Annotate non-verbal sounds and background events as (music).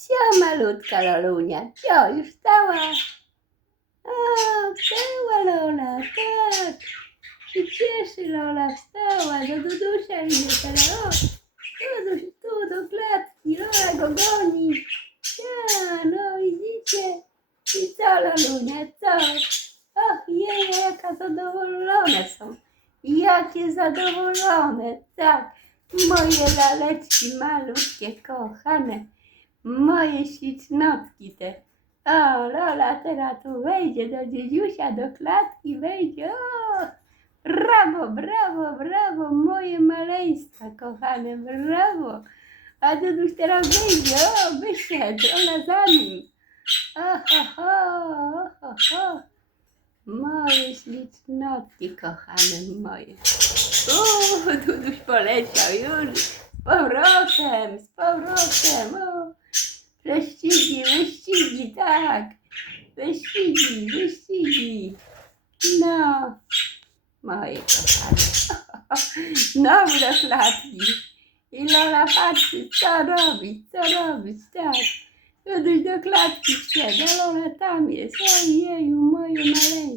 Cio, malutka Lolunia, cio, już wstała. O, wstała Lola, tak. Się cieszy Lola, wstała, do Dudusia idzie teraz. O, Duduś tu do klatki, Lola go goni. Ja, no widzicie. I co Lolunia, co? Och, jej, jaka zadowolone są. Jakie zadowolone, tak. Moje laleczki malutkie, kochane. Moje ślicznotki te. O, Lola teraz tu wejdzie do dziedziusia, do klatki wejdzie. O, brawo, brawo, brawo, moje maleństwa, kochane, brawo. A Duduś teraz wyjdzie, o, wyszedł, ona za nim. Oho, ho, oho, ho. Moje ślicznotki, kochane moje. O, Duduś poleciał już. Z powrotem, z powrotem. O, tak. Wyścigi, wyścigi. No, moje kochane. (laughs) Znowu do klatki. I Lola patrzy, co robić, co robić, tak. Duduś do klatki wsiada, Lola tam jest. Ojeju, moje maleństwo.